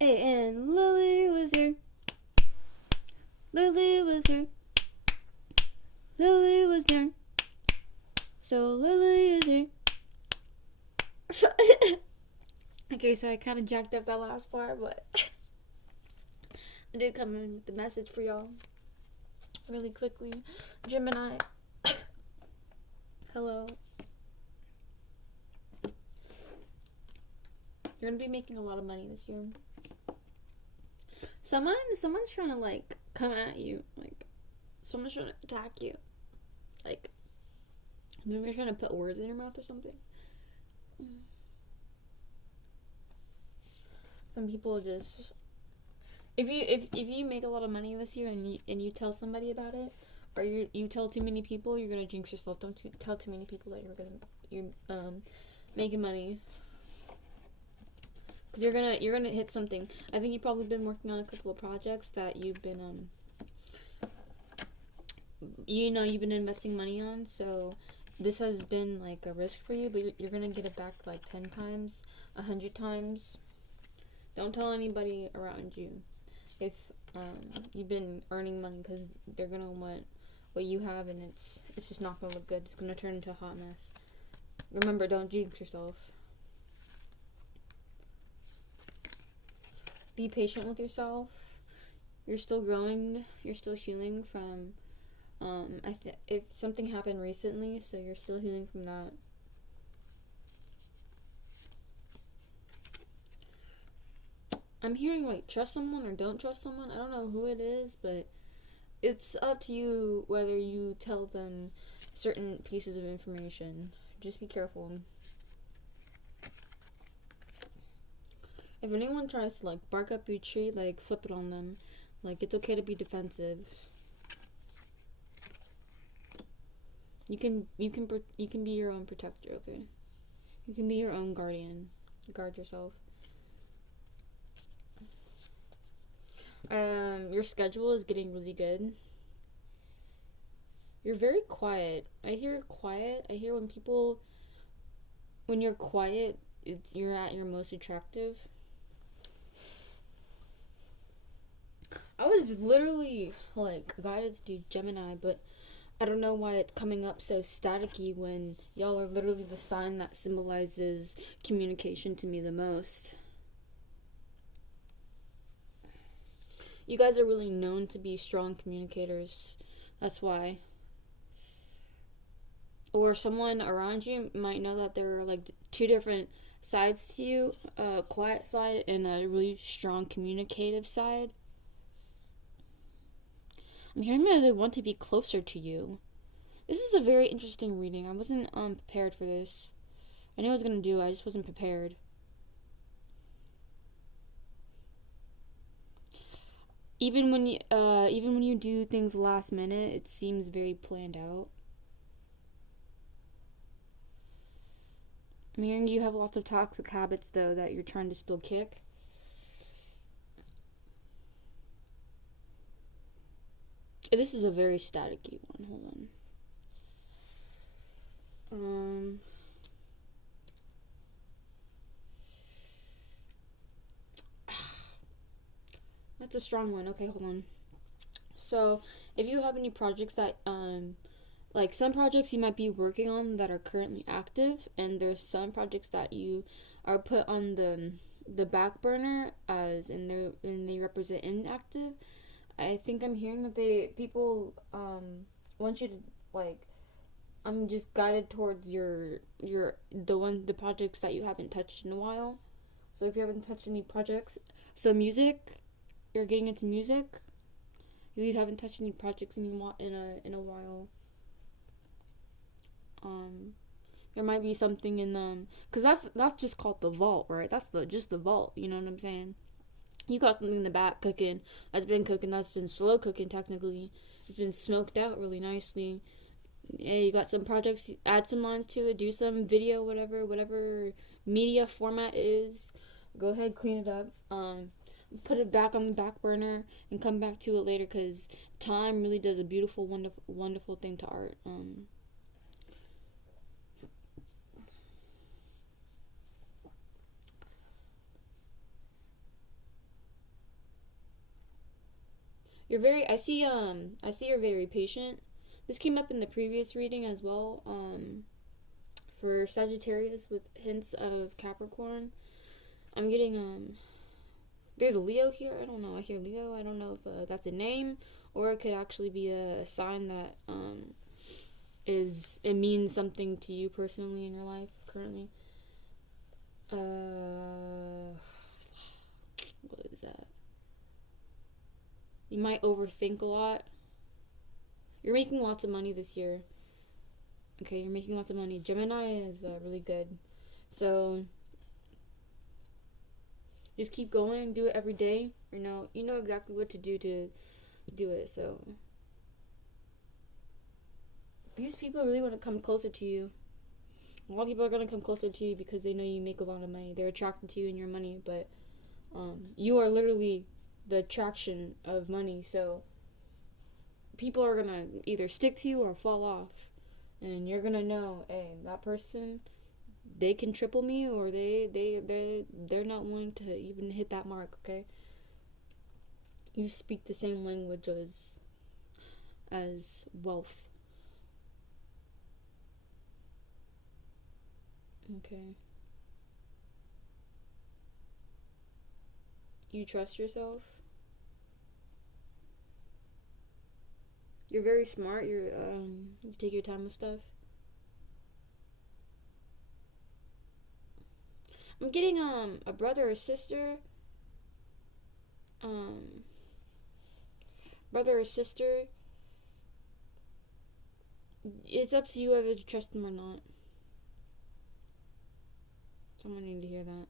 Hey, and Lily was here. Lily was here. Lily was there. So Lily is here. Okay, so I kind of jacked up that last part, but I did come in with the message for y'all really quickly. Gemini, hello. You're gonna be making a lot of money this year. Someone's trying to like come at you, like someone's trying to attack you, like they're trying to put words in your mouth or something. Some people just if you make a lot of money this year and you tell somebody about it, or you tell too many people, you're gonna jinx yourself. Don't tell too many people that you're making money, because you're gonna hit something. I think you've probably been working on a couple of projects that you've been you've been investing money on, so this has been like a risk for you, but you're gonna get it back like 10 times, 100 times. Don't tell anybody around you if you've been earning money, because they're gonna want what you have, and it's just not gonna look good. It's gonna turn into a hot mess. Remember, don't jinx yourself. Be patient with yourself. You're still growing. You're still healing from if something happened recently, so you're still healing from that. I'm hearing like trust someone or don't trust someone. I don't know who it is, but it's up to you whether you tell them certain pieces of information. Just be careful. If anyone tries to like bark up your tree, like flip it on them. Like, it's okay to be defensive. You can be your own protector, okay? You can be your own guardian. Guard yourself. Your schedule is getting really good. You're very quiet. I hear quiet. I hear when you're quiet, you're at your most attractive. I was literally like guided to do Gemini, but I don't know why it's coming up so staticky when y'all are literally the sign that symbolizes communication to me the most. You guys are really known to be strong communicators. That's why. Or someone around you might know that there are like two different sides to you, a quiet side and a really strong communicative side. I'm hearing that they want to be closer to you. This is a very interesting reading. I wasn't prepared for this. I knew I was gonna do it, I just wasn't prepared. Even when you do things last minute, it seems very planned out. I'm hearing you have lots of toxic habits though that you're trying to still kick. This is a very staticky one. Hold on. That's a strong one. Okay, hold on. So, if you have any projects that like some projects you might be working on that are currently active, and there's some projects that you are put on the back burner and they represent inactive. I think I'm hearing that people want you to like. I'm just guided towards the projects that you haven't touched in a while. So if you haven't touched any projects, so music, you're getting into music. If you haven't touched any projects in a while, there might be something in them, because that's just called the vault, right? That's just the vault. You know what I'm saying? You got something in the back cooking. That's been slow cooking technically. It's been smoked out really nicely. Yeah, you got some projects, add some lines to it, do some video, whatever media format it is. Go ahead, clean it up. Put it back on the back burner and come back to it later, because time really does a beautiful, wonderful thing to art. You're very. I see you're very patient. This came up in the previous reading as well. For Sagittarius with hints of Capricorn. I'm getting there's a Leo here. I don't know. I hear Leo. I don't know if that's a name or it could actually be a sign that it means something to you personally in your life currently. What is that? You might overthink a lot. You're making lots of money this year. Okay, you're making lots of money. Gemini is really good. So just keep going, do it every day. You know exactly what to do to do it. So these people really want to come closer to you. A lot of people are going to come closer to you because they know you make a lot of money. They're attracted to you and your money, but you are literally the attraction of money. So people are going to either stick to you or fall off. And you're going to know, hey, that person, they can triple me or they're not willing to even hit that mark, okay? You speak the same language as wealth. Okay. You trust yourself. You're very smart. You take your time with stuff. I'm getting a brother or sister. Brother or sister. It's up to you whether to trust them or not. Someone needed to hear that.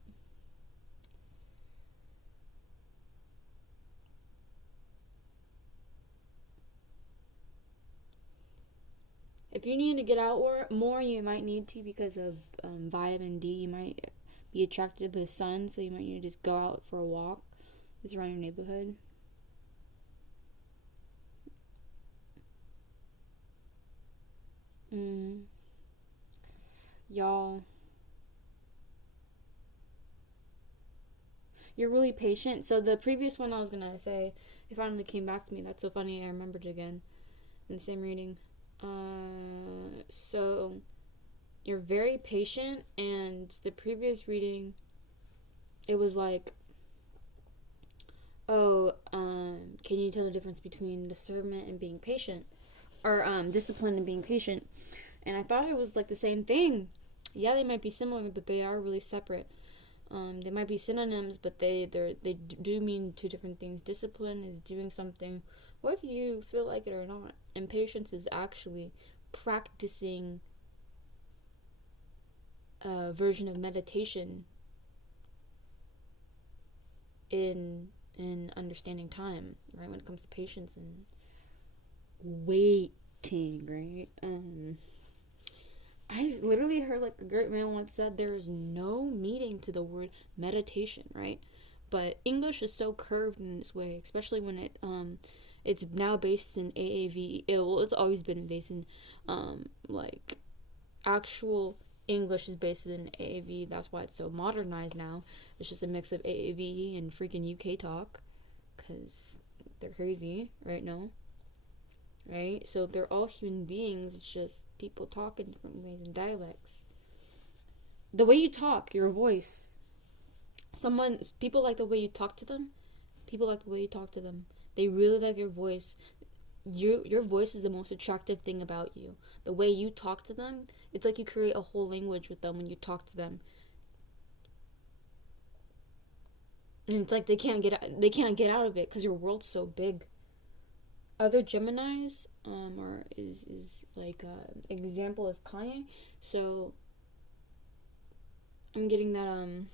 If you need to get out more, you might need to because of vitamin D. You might be attracted to the sun, so you might need to just go out for a walk just around your neighborhood. Y'all, you're really patient. So the previous one I was gonna say, it finally came back to me. That's so funny. I remembered it again in the same reading. So you're very patient, and the previous reading, it was like, oh, can you tell the difference between discernment and being patient, or discipline and being patient? And I thought it was like the same thing. Yeah, they might be similar, but they are really separate. They might be synonyms, but they do mean two different things. Discipline is doing something whether you feel like it or not, and patience is actually practicing a version of meditation in understanding time, right? When it comes to patience and waiting, right? I literally heard like a great man once said there is no meaning to the word meditation, right? But English is so curved in this way, especially when it's now based in AAV. Well, it's always been based in like actual English is based in AAV. That's why it's so modernized now. It's just a mix of AAV and freaking UK talk, because they're crazy right now. Right? So they're all human beings. It's just people talk in different ways and dialects. The way you talk, your voice. People like the way you talk to them. People like the way you talk to them. They really like your voice. Your voice is the most attractive thing about you. The way you talk to them, it's like you create a whole language with them when you talk to them. And it's like they can't get out of it because your world's so big. Other Geminis is like example is Kanye. So I'm getting that and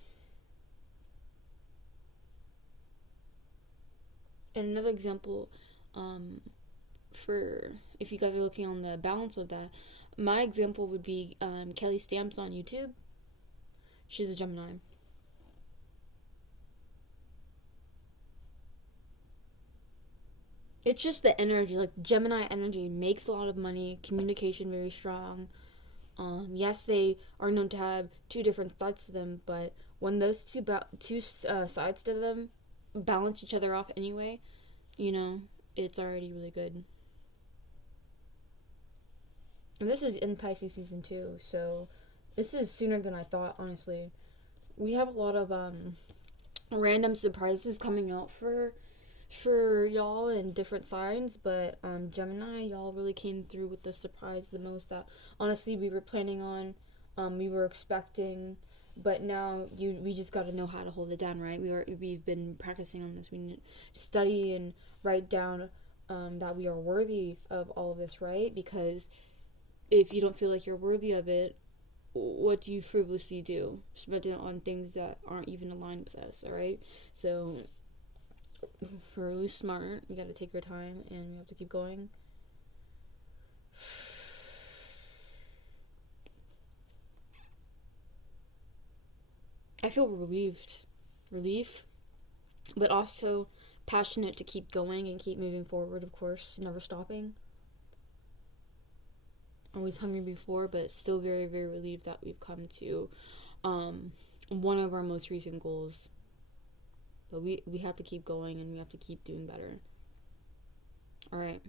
another example for if you guys are looking on the balance of that, my example would be Kelly Stamps on YouTube. She's a Gemini. It's just the energy, like Gemini energy makes a lot of money, communication very strong. Yes, they are known to have two different sides to them, but when those two sides to them balance each other off anyway, you know, it's already really good. And this is in Pisces season 2, so this is sooner than I thought, honestly. We have a lot of random surprises coming out for y'all in different signs, but Gemini, y'all really came through with the surprise the most that honestly we were planning on, we were expecting, but now we just got to know how to hold it down, right? We've been practicing on this. We need to study and write down that we are worthy of all of this, right? Because if you don't feel like you're worthy of it, what do you frivolously do? Spend it on things that aren't even aligned with us, alright? So, if we're really smart, we gotta take our time and we have to keep going. I feel relief, but also passionate to keep going and keep moving forward, of course, never stopping. Always hungry before, but still very, very relieved that we've come to one of our most recent goals. But we have to keep going and we have to keep doing better. Alright.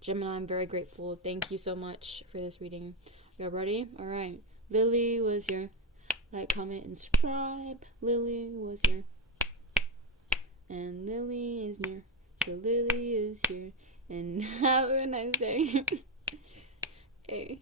Gemini, I'm very grateful. Thank you so much for this reading. Y'all ready? Alright. Lily was here. Like, comment, and subscribe. Lily was here. And Lily is near. So Lily is here. And have a nice day. Hey.